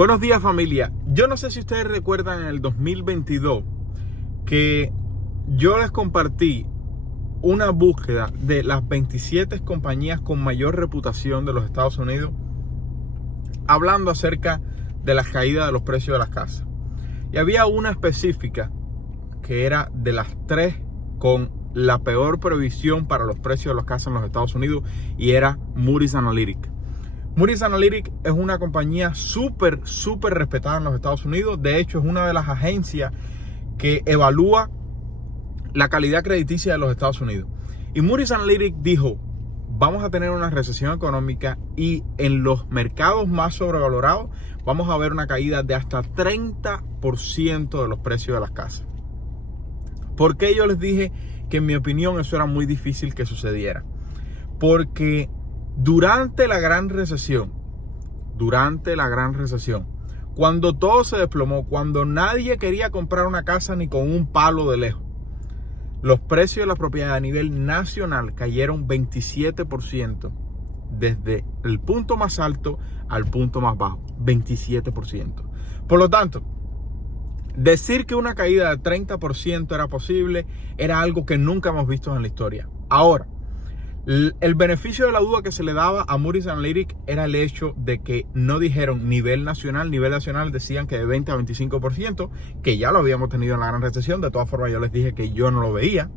Buenos días, familia. Yo no sé si ustedes recuerdan en el 2022 que yo les compartí una búsqueda de las 27 compañías con mayor reputación de los Estados Unidos, hablando acerca de la caída de los precios de las casas. Y había una específica que era de las 3 con la peor previsión para los precios de las casas en los Estados Unidos, y era Moody's Analytics. Moody's Analytics es una compañía súper respetada en los Estados Unidos. De hecho, es una de las agencias que evalúa la calidad crediticia de los Estados Unidos. Y Moody's Analytics dijo: vamos a tener una recesión económica y en los mercados más sobrevalorados vamos a ver una caída de hasta 30% de los precios de las casas. ¿Por qué yo les dije que en mi opinión eso era muy difícil que sucediera? Porque durante la gran recesión, cuando todo se desplomó, cuando nadie quería comprar una casa ni con un palo de lejos, los precios de la propiedad a nivel nacional cayeron 27%, desde el punto más alto al punto más bajo, 27%. Por lo tanto, decir que una caída de 30% era posible era algo que nunca hemos visto en la historia. Ahora, el beneficio de la duda que se le daba a Moody's Analytics era el hecho de que no dijeron nivel nacional decían que de 20 a 25%, que ya lo habíamos tenido en la gran recesión. De todas formas, yo les dije que yo no lo veía,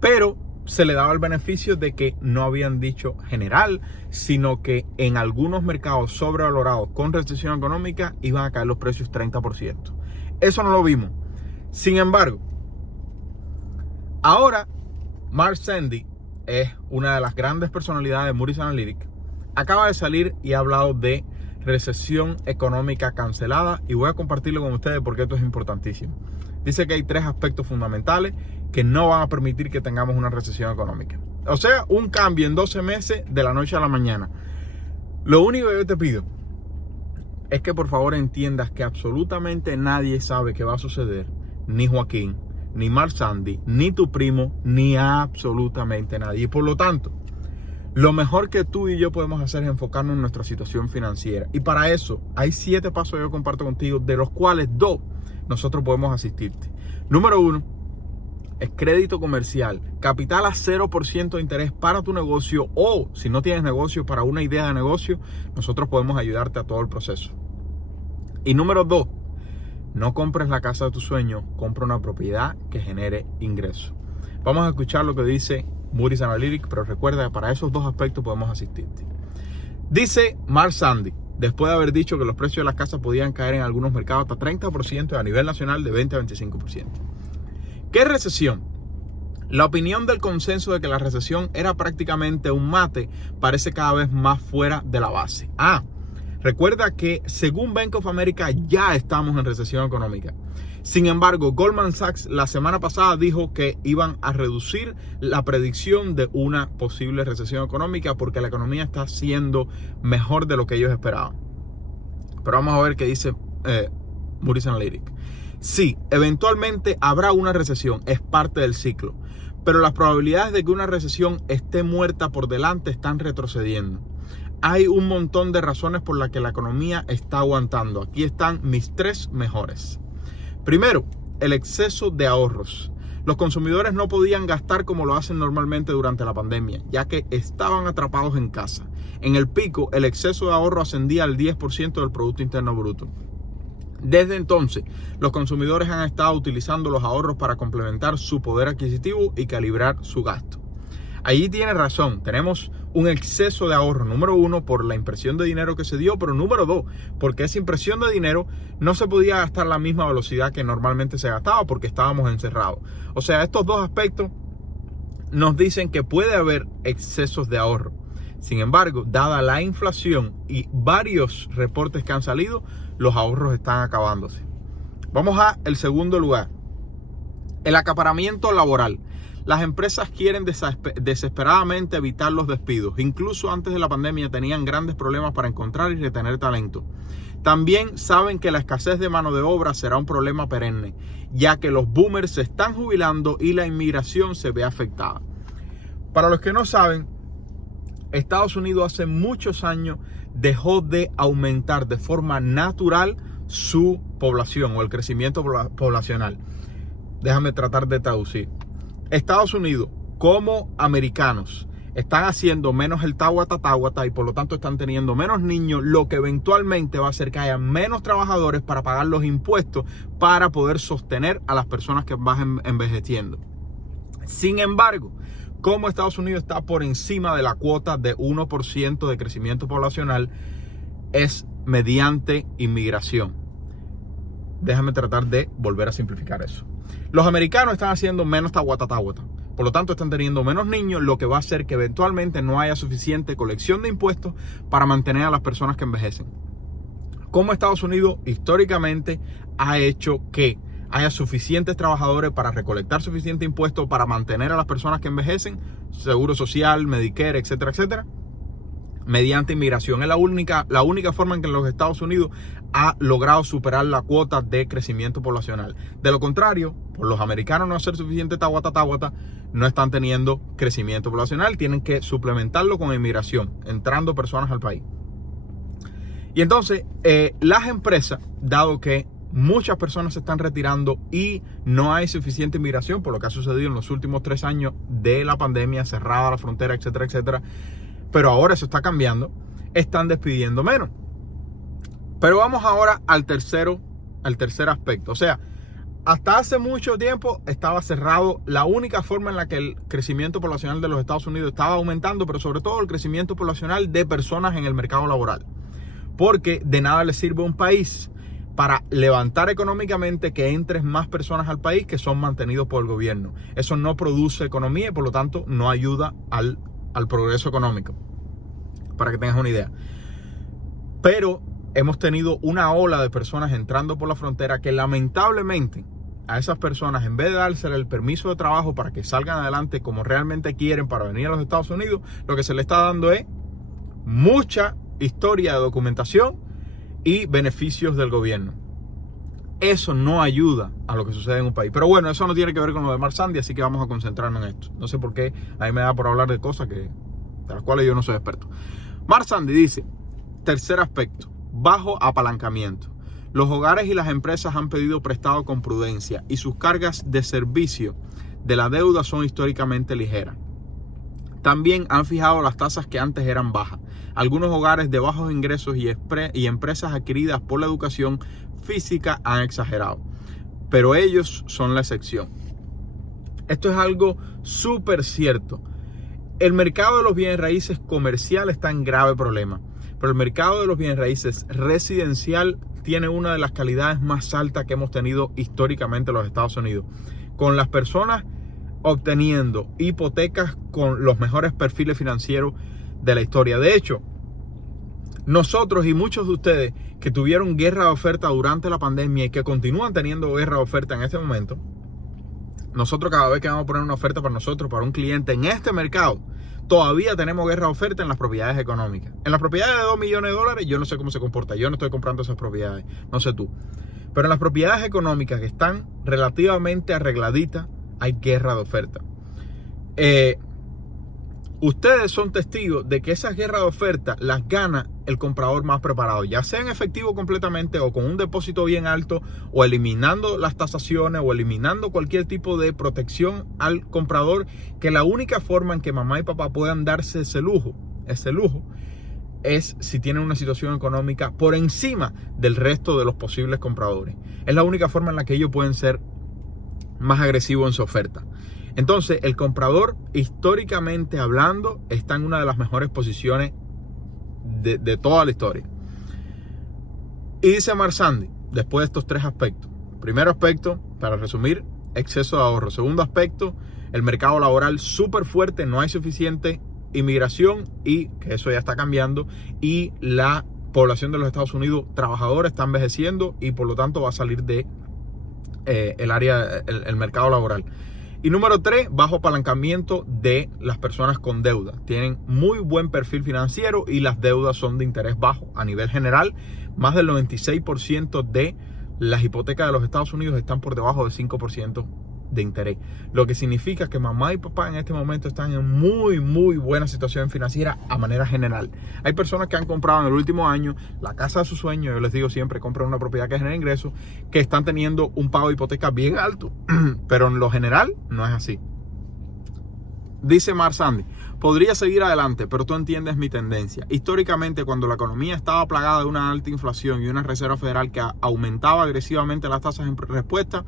pero se le daba el beneficio de que no habían dicho general, sino que en algunos mercados sobrevalorados con recesión económica iban a caer los precios 30%. Eso no lo vimos. Sin embargo, ahora Mark Zandi es una de las grandes personalidades de Moody's Analytics. Acaba de salir y ha hablado de recesión económica cancelada, y voy a compartirlo con ustedes porque esto es importantísimo. Dice que hay 3 aspectos fundamentales que no van a permitir que tengamos una recesión económica. O sea, un cambio en 12 meses de la noche a la mañana. Lo único que yo te pido es que por favor entiendas que absolutamente nadie sabe qué va a suceder, ni Joaquín, ni Mark Zandi, ni tu primo, ni absolutamente nadie. Y por lo tanto, lo mejor que tú y yo podemos hacer es enfocarnos en nuestra situación financiera. Y para eso hay 7 pasos que yo comparto contigo, de los cuales 2 nosotros podemos asistirte. Número 1 es crédito comercial, capital a 0% de interés para tu negocio, o si no tienes negocio, para una idea de negocio, nosotros podemos ayudarte a todo el proceso. Y número 2, no compres la casa de tus sueños, compra una propiedad que genere ingresos. Vamos a escuchar lo que dice Moody's Analytics, pero recuerda que para esos 2 aspectos podemos asistirte. Dice Mark Zandi, después de haber dicho que los precios de las casas podían caer en algunos mercados hasta 30% y a nivel nacional de 20 a 25%. ¿Qué es recesión? La opinión del consenso de que la recesión era prácticamente un mate parece cada vez más fuera de la base. Recuerda que según Bank of America ya estamos en recesión económica. Sin embargo, Goldman Sachs la semana pasada dijo que iban a reducir la predicción de una posible recesión económica porque la economía está siendo mejor de lo que ellos esperaban. Pero vamos a ver qué dice Moody's Analytics. Sí, eventualmente habrá una recesión, es parte del ciclo, pero las probabilidades de que una recesión esté muerta por delante están retrocediendo. Hay un montón de razones por las que la economía está aguantando. Aquí están mis 3 mejores. Primero, el exceso de ahorros. Los consumidores no podían gastar como lo hacen normalmente durante la pandemia, ya que estaban atrapados en casa. En el pico, el exceso de ahorro ascendía al 10% del Producto Interno Bruto. Desde entonces, los consumidores han estado utilizando los ahorros para complementar su poder adquisitivo y calibrar su gasto. Allí tiene razón, tenemos un exceso de ahorro, número 1, por la impresión de dinero que se dio, pero número 2, porque esa impresión de dinero no se podía gastar a la misma velocidad que normalmente se gastaba porque estábamos encerrados. O sea, estos 2 aspectos nos dicen que puede haber excesos de ahorro. Sin embargo, dada la inflación y varios reportes que han salido, los ahorros están acabándose. Vamos al segundo lugar, el acaparamiento laboral. Las empresas quieren desesperadamente evitar los despidos. Incluso antes de la pandemia tenían grandes problemas para encontrar y retener talento. También saben que la escasez de mano de obra será un problema perenne, ya que los boomers se están jubilando y la inmigración se ve afectada. Para los que no saben, Estados Unidos hace muchos años dejó de aumentar de forma natural su población o el crecimiento poblacional. Déjame tratar de traducir. Estados Unidos, como americanos, están haciendo menos el táguata y por lo tanto están teniendo menos niños, lo que eventualmente va a hacer que haya menos trabajadores para pagar los impuestos para poder sostener a las personas que van envejeciendo. Sin embargo, como Estados Unidos está por encima de la cuota de 1% de crecimiento poblacional, es mediante inmigración. Déjame tratar de volver a simplificar eso. Los americanos están haciendo menos táguata. Por lo tanto, están teniendo menos niños, lo que va a hacer que eventualmente no haya suficiente colección de impuestos para mantener a las personas que envejecen. Como Estados Unidos históricamente ha hecho que haya suficientes trabajadores para recolectar suficiente impuesto para mantener a las personas que envejecen, seguro social, Medicare, etcétera, etcétera, mediante inmigración. Es la única forma en que los Estados Unidos ha logrado superar la cuota de crecimiento poblacional. De lo contrario, por los americanos no hacer suficiente táguata, no están teniendo crecimiento poblacional, tienen que suplementarlo con inmigración, entrando personas al país. Y entonces, las empresas, dado que muchas personas se están retirando y no hay suficiente inmigración, por lo que ha sucedido en los últimos 3 años de la pandemia, cerrada la frontera, etcétera, etcétera, pero ahora eso está cambiando, están despidiendo menos. Pero vamos ahora al tercer aspecto. O sea, hasta hace mucho tiempo estaba cerrado la única forma en la que el crecimiento poblacional de los Estados Unidos estaba aumentando, pero sobre todo el crecimiento poblacional de personas en el mercado laboral. Porque de nada le sirve a un país para levantar económicamente que entren más personas al país que son mantenidos por el gobierno. Eso no produce economía y por lo tanto no ayuda al progreso económico, para que tengas una idea. Pero hemos tenido una ola de personas entrando por la frontera que lamentablemente a esas personas, en vez de dársele el permiso de trabajo para que salgan adelante como realmente quieren para venir a los Estados Unidos, lo que se le está dando es mucha historia de documentación y beneficios del gobierno. Eso no ayuda a lo que sucede en un país. Pero bueno, eso no tiene que ver con lo de Mark Sandy, así que vamos a concentrarnos en esto. No sé por qué a mí me da por hablar de cosas de las cuales yo no soy experto. Mark Sandy dice, tercer aspecto, bajo apalancamiento. Los hogares y las empresas han pedido prestado con prudencia y sus cargas de servicio de la deuda son históricamente ligeras. También han fijado las tasas que antes eran bajas. Algunos hogares de bajos ingresos y empresas adquiridas por la educación física han exagerado, pero ellos son la excepción. Esto es algo súper cierto. El mercado de los bienes raíces comercial está en grave problema, pero el mercado de los bienes raíces residencial tiene una de las calidades más altas que hemos tenido históricamente en los Estados Unidos, con las personas obteniendo hipotecas con los mejores perfiles financieros de la historia. De hecho, nosotros y muchos de ustedes que tuvieron guerra de oferta durante la pandemia y que continúan teniendo guerra de oferta en este momento, nosotros cada vez que vamos a poner una oferta para nosotros, para un cliente en este mercado, todavía tenemos guerra de oferta en las propiedades económicas. En las propiedades de $2 millones, yo no sé cómo se comporta, yo no estoy comprando esas propiedades, no sé tú. Pero en las propiedades económicas que están relativamente arregladitas, hay guerra de oferta. Ustedes son testigos de que esas guerras de oferta las gana el comprador más preparado, ya sea en efectivo completamente o con un depósito bien alto o eliminando las tasaciones o eliminando cualquier tipo de protección al comprador, que la única forma en que mamá y papá puedan darse ese lujo es si tienen una situación económica por encima del resto de los posibles compradores. Es la única forma en la que ellos pueden ser más agresivos en su oferta. Entonces, el comprador, históricamente hablando, está en una de las mejores posiciones de toda la historia. Y dice Mark Sandy, después de estos 3 aspectos. Primer aspecto, para resumir, exceso de ahorro. Segundo aspecto, el mercado laboral súper fuerte, no hay suficiente inmigración y que eso ya está cambiando. Y la población de los Estados Unidos, trabajadora, está envejeciendo y por lo tanto va a salir de el mercado laboral. Y número 3, bajo apalancamiento de las personas con deuda. Tienen muy buen perfil financiero y las deudas son de interés bajo. A nivel general, más del 96% de las hipotecas de los Estados Unidos están por debajo del 5% de interés. Lo que significa que mamá y papá en este momento están en muy buena situación financiera a manera general. Hay personas que han comprado en el último año la casa de sus sueños, yo les digo siempre, compren una propiedad que genere ingresos, que están teniendo un pago de hipoteca bien alto, pero en lo general no es así. Dice Mark Sandy, podría seguir adelante, pero tú entiendes mi tendencia. Históricamente, cuando la economía estaba plagada de una alta inflación y una Reserva Federal que aumentaba agresivamente las tasas en respuesta,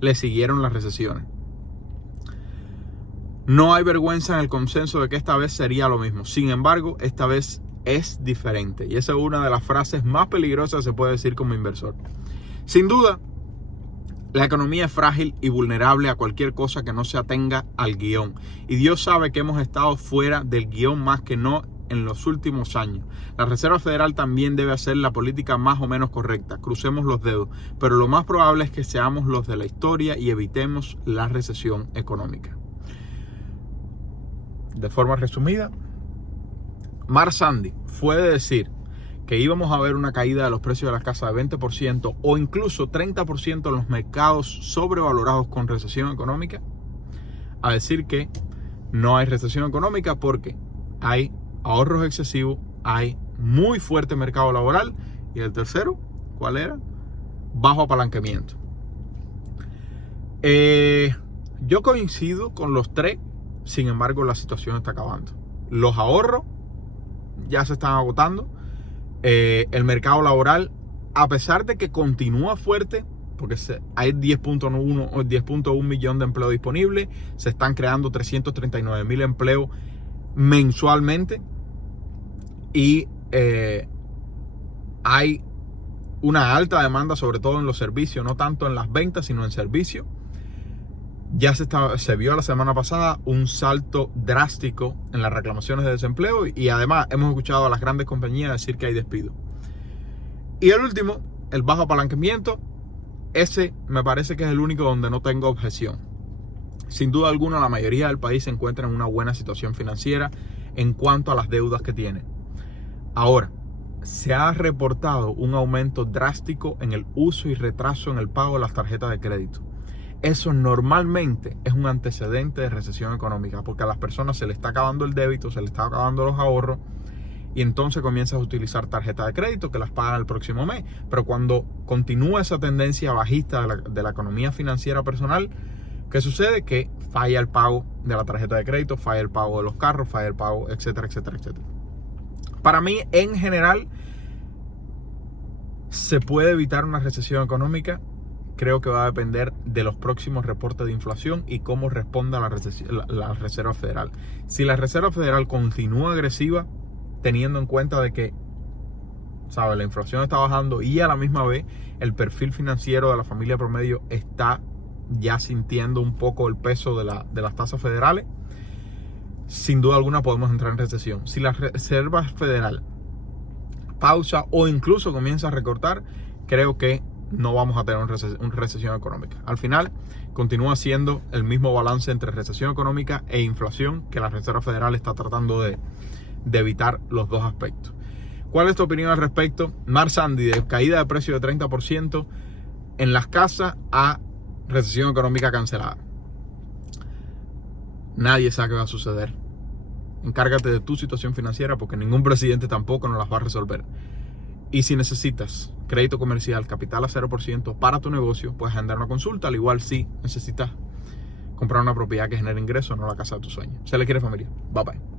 le siguieron las recesiones. No hay vergüenza en el consenso de que esta vez sería lo mismo. Sin embargo, esta vez es diferente. Y esa es una de las frases más peligrosas que se puede decir como inversor. Sin duda, la economía es frágil y vulnerable a cualquier cosa que no se atenga al guión. Y Dios sabe que hemos estado fuera del guión más que no en los últimos años. La Reserva Federal también debe hacer la política más o menos correcta. Crucemos los dedos. Pero lo más probable es que seamos los de la historia y evitemos la recesión económica. De forma resumida, Mark Sandy fue de decir que íbamos a ver una caída de los precios de las casas de 20% o incluso 30% en los mercados sobrevalorados con recesión económica, a decir que no hay recesión económica porque hay ahorros excesivos, hay muy fuerte mercado laboral y el tercero, ¿cuál era? Bajo apalancamiento. Yo coincido con los tres, sin embargo la situación está acabando. Los ahorros ya se están agotando. El mercado laboral, a pesar de que continúa fuerte, porque hay 10.1 millón de empleos disponibles, se están creando 339,000 empleos mensualmente y hay una alta demanda, sobre todo en los servicios, no tanto en las ventas, sino en servicios. Ya se vio la semana pasada un salto drástico en las reclamaciones de desempleo y además hemos escuchado a las grandes compañías decir que hay despido. Y el último, el bajo apalancamiento, ese me parece que es el único donde no tengo objeción. Sin duda alguna, la mayoría del país se encuentra en una buena situación financiera en cuanto a las deudas que tiene. Ahora, se ha reportado un aumento drástico en el uso y retraso en el pago de las tarjetas de crédito. Eso normalmente es un antecedente de recesión económica porque a las personas se les está acabando el débito, se les está acabando los ahorros y entonces comienzas a utilizar tarjetas de crédito que las pagan el próximo mes. Pero cuando continúa esa tendencia bajista de la economía financiera personal, ¿qué sucede? Que falla el pago de la tarjeta de crédito, falla el pago de los carros, falla el pago, etcétera, etcétera, etcétera. Para mí, en general, se puede evitar una recesión económica. Creo que va a depender de los próximos reportes de inflación y cómo responda la Reserva Federal. Si la Reserva Federal continúa agresiva, teniendo en cuenta de que, ¿sabe?, la inflación está bajando y a la misma vez el perfil financiero de la familia promedio está ya sintiendo un poco el peso de las tasas federales, sin duda alguna podemos entrar en recesión. Si la Reserva Federal pausa o incluso comienza a recortar, creo que no vamos a tener una recesión económica. Al final, continúa siendo el mismo balance entre recesión económica e inflación que la Reserva Federal está tratando de evitar los dos aspectos. ¿Cuál es tu opinión al respecto? Mark Sandy, de caída de precio de 30% en las casas a recesión económica cancelada. Nadie sabe qué va a suceder. Encárgate de tu situación financiera porque ningún presidente tampoco nos las va a resolver. Y si necesitas crédito comercial, capital a 0% para tu negocio, puedes agendar una consulta. Al igual si necesitas comprar una propiedad que genere ingresos, no la casa de tus sueños. Se le quiere, familia. Bye bye.